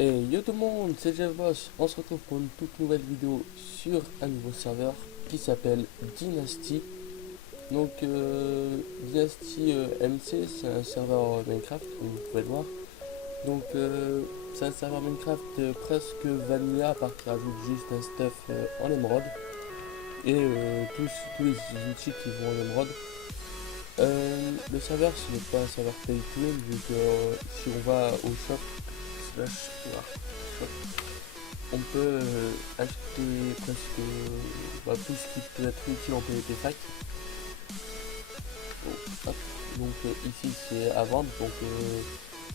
Et yo tout le monde, c'est Jeff Boss. On se retrouve pour une toute nouvelle vidéo sur un nouveau serveur qui s'appelle Dynasty. Donc Dynasty MC, c'est un serveur Minecraft comme vous pouvez le voir. Donc c'est un serveur Minecraft presque vanilla à part qu'il rajoute juste un stuff en émeraude et tous les outils qui vont en émeraude. Le serveur ce n'est pas un serveur pay to win vu que si on va au shop slash shop, on peut acheter presque tout ce qui peut être utile en PvP fac. Bon, hop. Donc ici c'est à vendre, donc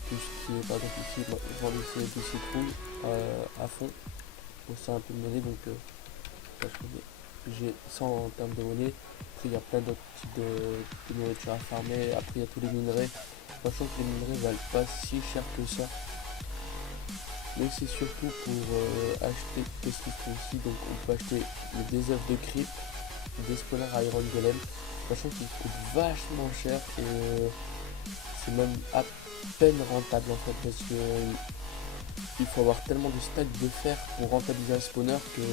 tout ce qui est par exemple ici, vendre des citrouilles à fond. Donc c'est un peu de monnaie, donc j'ai 100 en termes de monnaie. Après il y a plein d'autres types de nourriture à farmer. Après il y a tous les minerais. Sachant que les minerais valent pas si cher que ça. Mais c'est surtout pour acheter qu'est-ce qu'il faut ici. Donc on peut acheter des œufs de creep, des spawners Iron Golem, sachant qu'ils coûtent vachement cher et c'est même à peine rentable en fait parce que il faut avoir tellement de stacks de fer pour rentabiliser un spawner que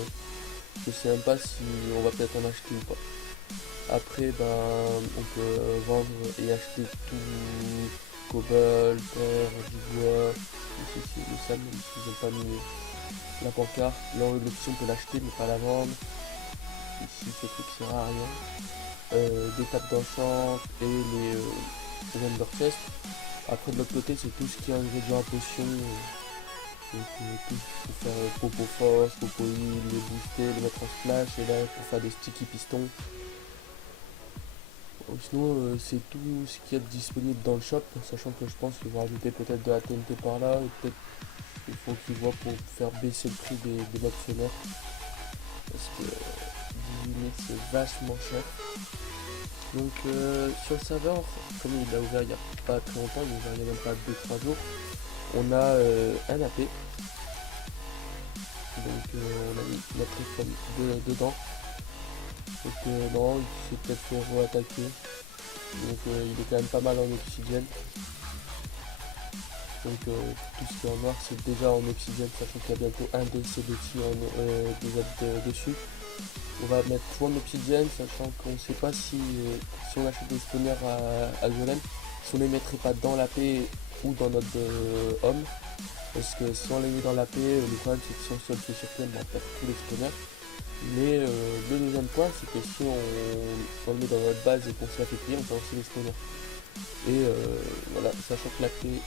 je sais même pas si on va peut-être en acheter ou pas. Après on peut vendre et acheter tout, cobble, terre, du bois, ici c'est le sable même si ils n'ont pas mis la pancarte. Là l'option on peut l'acheter mais pas la vendre. Ici ce truc sert à rien. Des tables d'enchant et les ender chest. Après de l'autre côté c'est tout ce qui est ingrédients à potion. Donc tout pour faire popo force, popo heal, les booster, les mettre en splash et là pour faire des sticky pistons. Sinon c'est tout ce qui est disponible dans le shop, sachant que je pense qu'ils vont rajouter peut-être de la TNT par là et peut-être il faut qu'ils voient pour faire baisser le prix des mobs solaires parce que 18 000 c'est vachement cher. Donc sur le serveur, comme il a ouvert il n'y a pas très longtemps, il a ouvert il n'y a même pas 2-3 jours, on a un AP. Donc on a mis notre iPhone dedans. Donc non, il s'est peut-être fait re-attaquer. Donc il est quand même pas mal en obsidienne. Donc tout ce qui est en noir c'est déjà en obsidienne, sachant qu'il y a bientôt un DLC dessus. On va mettre tout en obsidienne, sachant qu'on ne sait pas si on achète des spawners à golem, si on les mettrait pas dans la paix ou dans notre home. Parce que si on les met dans la paix, le problème c'est que si on se le fait sur play, on perd tous les spawners. Mais le deuxième point c'est que si on le met dans notre base et qu'on se la fait plier, on perd aussi les spawners. Et voilà, sachant que la paix,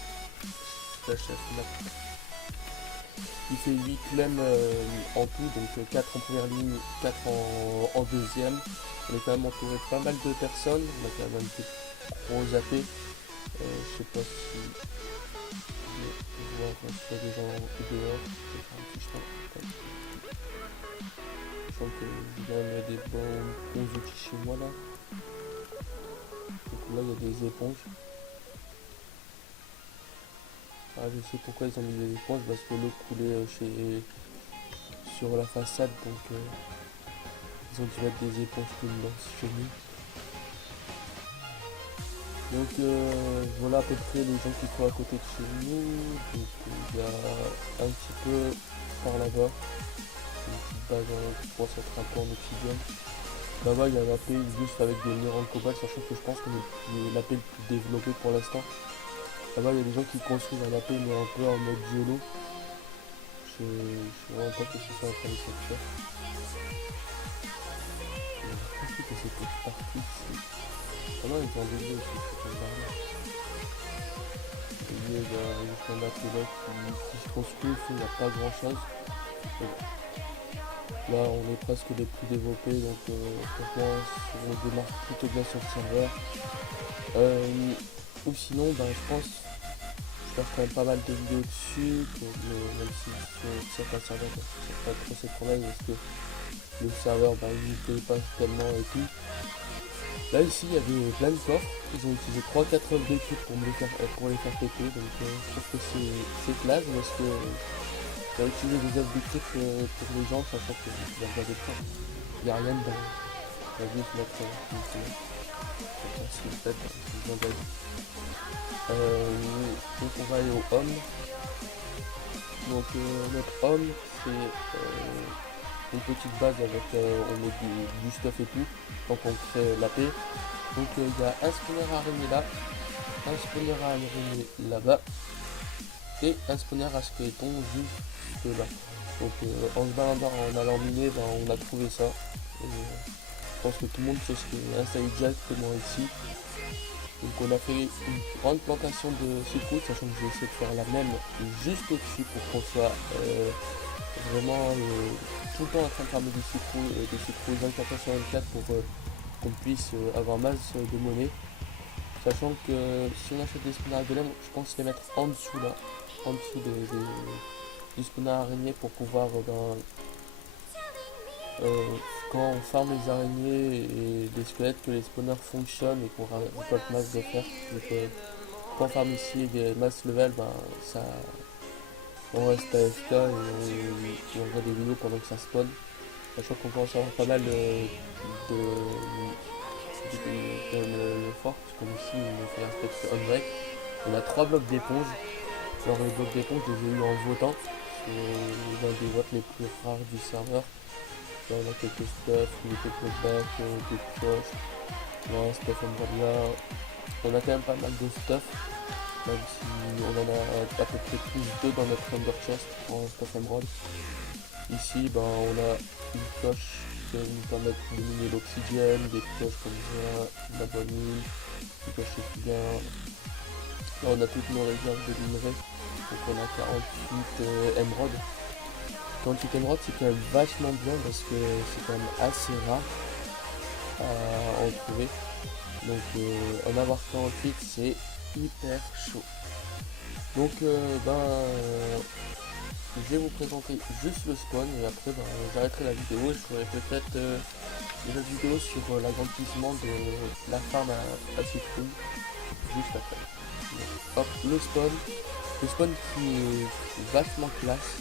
il fait 8 clem en tout, donc 4 en première ligne, 4 en deuxième. On est quand même entouré de pas mal de personnes, on a quand même été gros AP. Je sais pas si je vais voir s'il y a des gens dehors. Je vais faire un petit chemin. Je sens que j'ai quand même des bons outils chez moi là. Donc là il y a des éponges. Ah, je sais pourquoi ils ont mis des éponges, parce que l'eau coulait sur la façade, donc ils ont dû mettre des éponges tout le long chez nous. Donc voilà à peu près les gens qui sont à côté de chez nous. Donc il y a un petit peu par là-bas, une petite base qui commence à être un peu en obsidienne. Là-bas il y a un AP juste avec des minéraux de cobalt, sachant que je pense qu'on est l'AP le plus développé pour l'instant. Là-bas il y a des gens qui construisent un AP mais un peu en mode YOLO. Je sais vraiment pas ce qu'ils sont en train de faire. Je pense que c'est toute partie ici. Ah non, ils ont des lieux aussi, c'est pas mal. Des lieux, il y a juste un AP là qui se construit, il n'y a pas grand chose. Là on est presque les plus développés, donc franchement on démarre plutôt bien sur le serveur. Ou sinon je pense faire quand même pas mal de vidéos dessus, même si sur certains serveurs c'est pas trop cette problème parce que le serveur il ne paye pas tellement et tout. Là ici il y avait plein de coffres, ils ont utilisé 3-4 œufs d'équipe pour les faire péter, donc je trouve que c'est classe parce que j'ai utilisé des œufs d'équipe pour les gens, sachant que je regarde pas, il n'y a rien dedans. On va juste mettre s'il fait, donc on va aller au home. Donc notre homme, c'est une petite base avec, on met du stuff et tout, donc on crée la paix. Donc il y a un spawner à araignée là, un spawner à araignée là-bas, et un spawner à squeletton juste là. Donc en se baladant, en allant miner, ben, on a trouvé ça. Et, je pense que tout le monde sait ce qui est installé directement ici. Donc on a fait une grande plantation de citrouilles, sachant que j'ai essayé de faire la même juste au-dessus pour qu'on soit vraiment tout le temps en train de farmer des citrouilles 24 sur 24 pour qu'on puisse avoir masse de monnaie. Sachant que si on achète des spawners à golem, je pense les mettre en dessous là, en dessous du spawner araignée pour pouvoir quand on farme les araignées et les squelettes, que les spawners fonctionnent et qu'on récolte masse de fer. Donc quand on farme ici des masses level, ben, ça, on reste AFK et on regarde des vidéos pendant que ça spawn. Sachant qu'on commence à avoir pas mal le fort, comme ici on fait un texte on break. On a 3 blocs d'éponge. Alors les blocs d'éponge, je les ai eu en votant. C'est l'un des votes les plus rares du serveur. Là, on a quelques stuff, des technobacs, des pioches, là, stuff là. On a quand même pas mal de stuff, même si on en a à peu près plus 2 dans notre Thunder Chest en stuff emerald. Ici, ben, on a une pioche qui nous permet de miner l'oxygène, des pioches comme ça, de la bonne mine, des pioches bien. Là, on a toutes nos réserves de minerais, donc on a 48 émeraudes. 48 émeraudes, c'est quand même vachement bien parce que c'est quand même assez rare à en trouver. Donc en avoir 48, c'est hyper chaud. Donc je vais vous présenter juste le spawn et après j'arrêterai la vidéo et je ferai peut-être une autre vidéo sur l'agrandissement de la farm à citrouille juste après. Donc, hop, le spawn qui est vachement classe,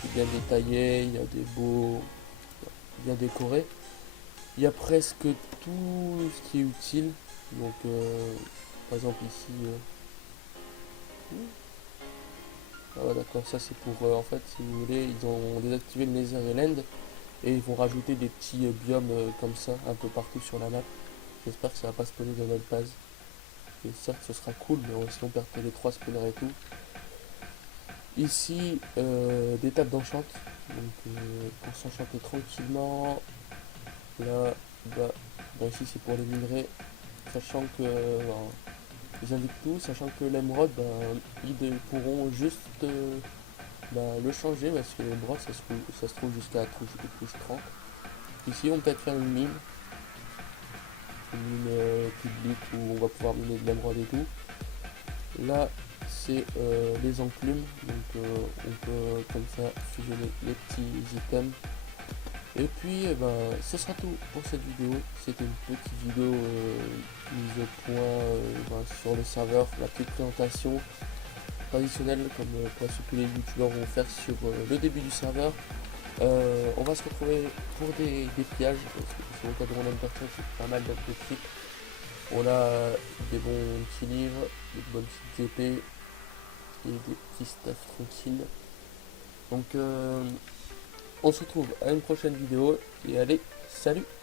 qui est bien détaillé, il y a des beaux, bien décoré. Il y a presque tout ce qui est utile. Donc par exemple ici ah ouais, d'accord, ça c'est pour en fait si vous voulez ils ont désactivé le Nether Island et ils vont rajouter des petits biomes comme ça un peu partout sur la map. J'espère que ça va pas spawner dans notre base. Et certes ce sera cool mais si on perd les 3 spawners et tout. Ici des tables d'enchant. Donc pour s'enchanter tranquillement. Là, bah, ici c'est pour les minerais. Sachant que ils indiquent tout, sachant que l'émeraude, ils pourront juste le changer parce que l'émeraude ça se trouve jusqu'à la couche 30. Ici on peut peut-être faire une mine publique où on va pouvoir miner de l'émeraude et tout. Là c'est les enclumes, donc on peut comme ça fusionner les petits items. Et puis ce sera tout pour cette vidéo. C'était une petite vidéo mise au point sur le serveur, la petite présentation traditionnelle comme presque tous les youtubeurs vont faire sur le début du serveur. On va se retrouver pour des pillages, parce que sur le cas de mon Undertale c'est pas mal de trucs. On a des bons petits livres, des bonnes petites épées et des petits stuff tranquilles. Donc on se retrouve à une prochaine vidéo et allez, salut!